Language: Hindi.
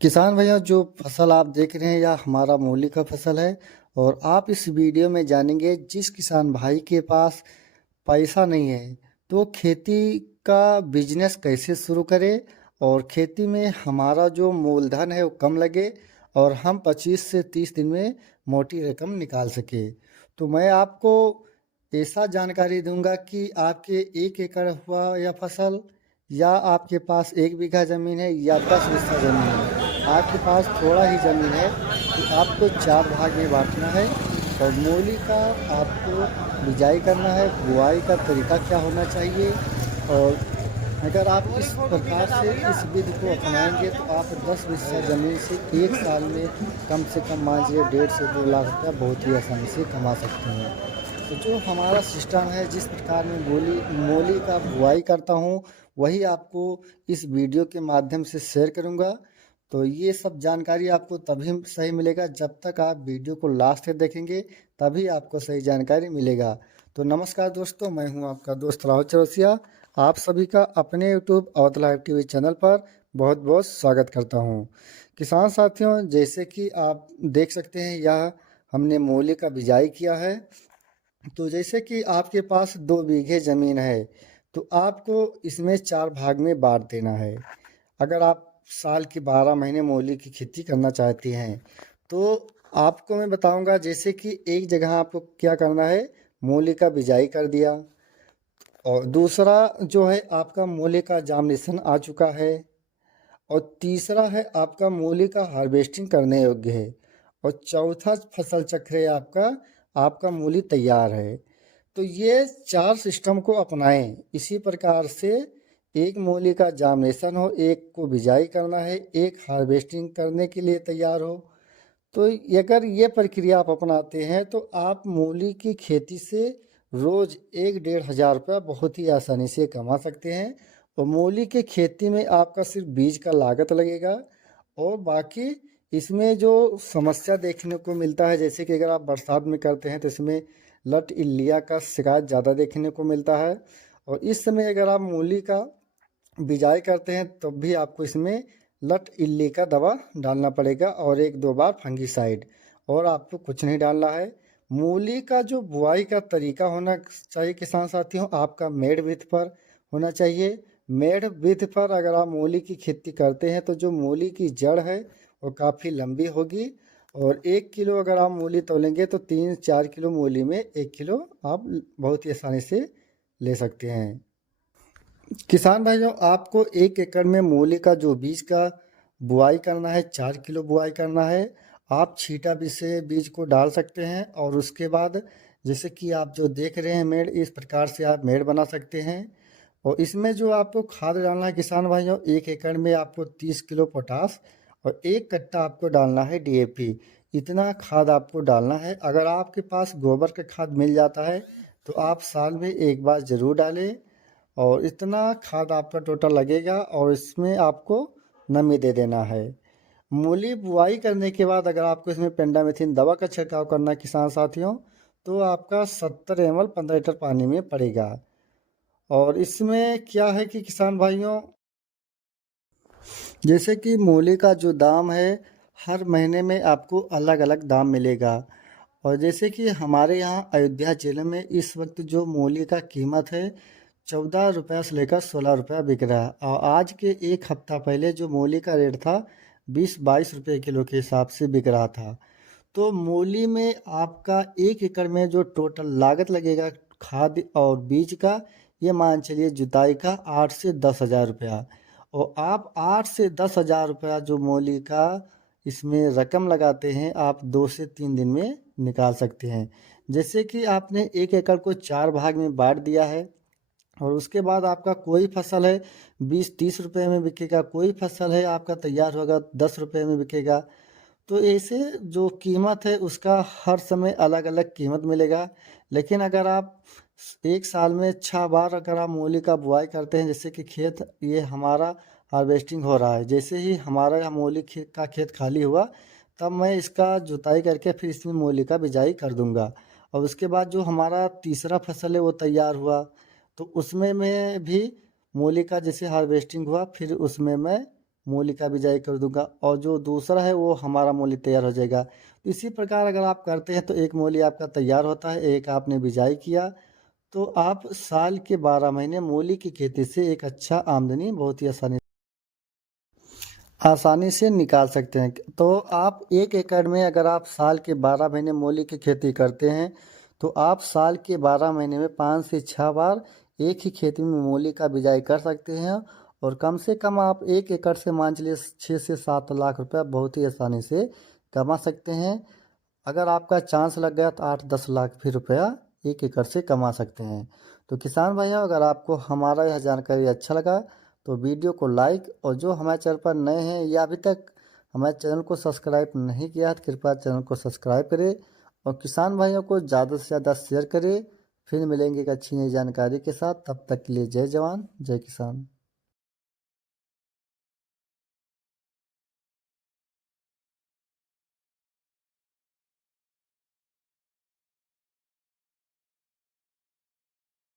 किसान भैया जो फसल आप देख रहे हैं या हमारा मूली का फसल है। और आप इस वीडियो में जानेंगे जिस किसान भाई के पास पैसा नहीं है तो खेती का बिजनेस कैसे शुरू करे और खेती में हमारा जो मूलधन है वो कम लगे और हम 25 से 30 दिन में मोटी रकम निकाल सके। तो मैं आपको ऐसा जानकारी दूंगा कि आपके 1 एकड़ हुआ या फसल, या आपके पास 1 बीघा ज़मीन है या 10 बिस्सा ज़मीन है, आपके पास थोड़ा ही ज़मीन है, तो आपको 4 भाग में बांटना है। और मूली का आपको बिजाई करना है, बुआई का तरीका क्या होना चाहिए। और अगर आप इस प्रकार से इस विधि को अपनाएंगे तो आप 10 बिस्सा ज़मीन से 1 साल में कम से कम मान लीजिए 1.5 से 2 लाख रुपया बहुत ही आसानी से कमा सकते हैं। तो जो हमारा सिस्टम है, जिस प्रकार मैं मूली मूली का बुआई करता हूँ, वही आपको इस वीडियो के माध्यम से शेयर करूँगा। तो ये सब जानकारी आपको तभी सही मिलेगा जब तक आप वीडियो को लास्ट तक देखेंगे, तभी आपको सही जानकारी मिलेगा। तो नमस्कार दोस्तों, मैं हूं आपका दोस्त राहुल चौरसिया। आप सभी का अपने YouTube Awadh live TV channel पर बहुत बहुत स्वागत करता हूं। किसान साथियों, जैसे कि आप देख सकते हैं, यह हमने मूली का बिजाई किया है। तो जैसे कि आपके पास 2 बीघे ज़मीन है तो आपको इसमें 4 भाग में बांट देना है। अगर आप साल की 12 महीने मूली की खेती करना चाहती हैं तो आपको मैं बताऊंगा, जैसे कि एक जगह आपको क्या करना है, मूली का बिजाई कर दिया। और दूसरा जो है आपका मूली का जामनिशन आ चुका है। और तीसरा है आपका मूली का हार्वेस्टिंग करने योग्य है। और चौथा फसल चक्र है आपका आपका मूली तैयार है। तो ये 4 सिस्टम को अपनाएं। इसी प्रकार से एक मूली का जामनेशन हो, एक को बिजाई करना है, एक हार्वेस्टिंग करने के लिए तैयार हो। तो अगर ये प्रक्रिया आप अपनाते हैं तो आप मूली की खेती से रोज़ 1-1.5 हज़ार रुपया बहुत ही आसानी से कमा सकते हैं। और मूली की खेती में आपका सिर्फ बीज का लागत लगेगा। और बाकी इसमें जो समस्या देखने को मिलता है, जैसे कि अगर आप बरसात में करते हैं तो इसमें लट इल्लिया का शिकायत ज़्यादा देखने को मिलता है। और इस समय अगर आप मूली का बिजाई करते हैं तब भी आपको इसमें लट इल्ली का दवा डालना पड़ेगा और 1-2 बार फंगीसाइड। और आपको कुछ नहीं डालना है। मूली का जो बुआई का तरीका होना चाहिए किसान साथियों, आपका मेड़ विथ पर होना चाहिए। मेड़ विथ पर अगर आप मूली की खेती करते हैं तो जो मूली की जड़ है वो काफ़ी लंबी होगी। और 1 किलो अगर आप मूली तोलेंगे तो 3-4 किलो मूली में 1 किलो आप बहुत ही आसानी से ले सकते हैं। किसान भाइयों, आपको 1 एकड़ में मूली का जो बीज का बुआई करना है, 4 किलो बुआई करना है। आप छीटा बीज से बीज को डाल सकते हैं। और उसके बाद जैसे कि आप जो देख रहे हैं मेड़, इस प्रकार से आप मेड़ बना सकते हैं। और इसमें जो आपको खाद डालना है किसान भाइयों, 1 एकड़ में आपको 30 किलो पोटास और 1 कट्टा आपको डालना है डीएपी। इतना खाद आपको डालना है। अगर आपके पास गोबर का खाद मिल जाता है तो आप साल में 1 बार ज़रूर डालें। और इतना खाद आपका टोटल लगेगा और इसमें आपको नमी दे देना है। मूली बुआई करने के बाद अगर आपको इसमें पेंडामिथिन दवा का छिड़काव करना है किसान साथियों, तो आपका 70 ml 15 लीटर पानी में पड़ेगा। और इसमें क्या है कि किसान भाइयों, जैसे कि मूली का जो दाम है, हर महीने में आपको अलग अलग दाम मिलेगा। और जैसे कि हमारे यहाँ अयोध्या जिले में इस वक्त जो मूली का कीमत है 14 रुपया से लेकर 16 रुपया बिक रहा है। और आज के 1 हफ्ता पहले जो मूली का रेट था 20-22 रुपये किलो के हिसाब से बिक रहा था। तो मूली में आपका 1 एकड़ में जो टोटल लागत लगेगा खाद और बीज का, ये मान चलिए जुताई का 8 से 10 हज़ार रुपया। और आप 8 से 10 हज़ार रुपया जो मूली का इसमें रकम लगाते हैं, आप 2 से 3 दिन में निकाल सकते हैं। जैसे कि आपने 1 एकड़ को 4 भाग में बांट दिया है। और उसके बाद आपका कोई फसल है 20-30 रुपये में बिकेगा, कोई फसल है आपका तैयार होगा 10 रुपये में बिकेगा। तो ऐसे जो कीमत है उसका हर समय अलग अलग कीमत मिलेगा। लेकिन अगर आप 1 साल में 6 बार अगर आप मूली का बुआई करते हैं, जैसे कि खेत ये हमारा हार्वेस्टिंग हो रहा है, जैसे ही हमारा यहाँ मूली का खेत खाली हुआ तब मैं इसका जुताई करके फिर इसमें मूली का बिजाई कर दूंगा। और उसके बाद जो हमारा तीसरा फसल है वो तैयार हुआ तो उसमें मैं भी मूली का जैसे हार्वेस्टिंग हुआ फिर उसमें मैं मूली का बिजाई कर दूंगा और जो दूसरा है वो हमारा मूली तैयार हो जाएगा। तो इसी प्रकार अगर आप करते हैं तो एक मूली आपका तैयार होता है, एक आपने बिजाई किया, तो आप साल के 12 महीने मूली की खेती से एक अच्छा आमदनी बहुत ही आसानी से निकाल सकते हैं। तो आप 1 एकड़ में अगर आप साल के 12 महीने मूली की खेती करते हैं तो आप साल के 12 महीने में 5 से 6 बार एक ही खेती में मूली का बिजाई कर सकते हैं और कम से कम आप 1 एकड़ से मान चलिए 6 से 7 लाख रुपया बहुत ही आसानी से कमा सकते हैं। अगर आपका चांस लग गया तो 8-10 लाख भी रुपया 1 एकड़ से कमा सकते हैं। तो किसान भाइयों, अगर आपको हमारा यह जानकारी अच्छा लगा तो वीडियो को लाइक, और जो हमारे चैनल पर नए हैं या अभी तक हमारे चैनल को सब्सक्राइब नहीं किया है तो कृपया चैनल को सब्सक्राइब करें और किसान भाइयों को ज़्यादा से ज़्यादा शेयर करें। फिर मिलेंगे एक अच्छी नई जानकारी के साथ, तब तक के लिए जय जवान जय किसान।